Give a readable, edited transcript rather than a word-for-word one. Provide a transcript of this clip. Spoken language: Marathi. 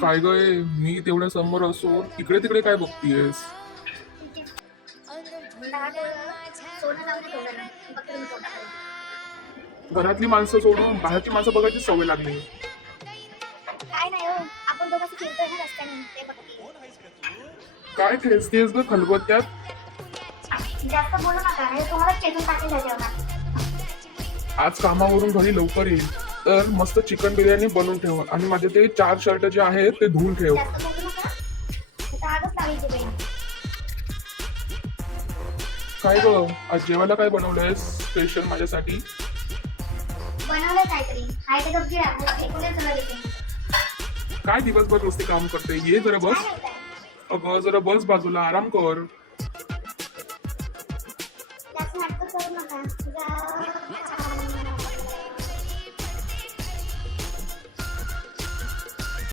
काय गय, मी तेवढ्या समोर असो इकडे तिकडे काय बघतीयस? सोनं लावून ठेवलं ना, फक्त तुम्ही तोंड करायचं. घरातली माणसं सोडून बाहेरची माणसं बघायची सवय लागली. काय नाही हो, आपण दोघांची फिरतोय ना रस्त्याने, ते बघते. काय ठेचतेस ग खलबत्त्यात? जास्त बोलू नका, हे तुम्हाला चेतून टाकेल या जेवणात. आज कामावरून घरी लवकर येईल तर मस्त चिकन बिर्याणी बनवून ठेव आणि माझे ते 4 शर्ट जे आहेत ते धुवून ठेव. जास्त बोलू नका, तर आगच लावायची बहीण. काय ग, आज जेवायला काय बनवलंयस स्पेशल माझ्यासाठी? बनवलं काहीतरी, हाय ते गप्प गिळा, मला फेकूनच सगळं देते. काय दिवसभर नुसते काम करते, ये जरा काय बस. नाही काय? अगं जरा बस बाजूला, आराम कर.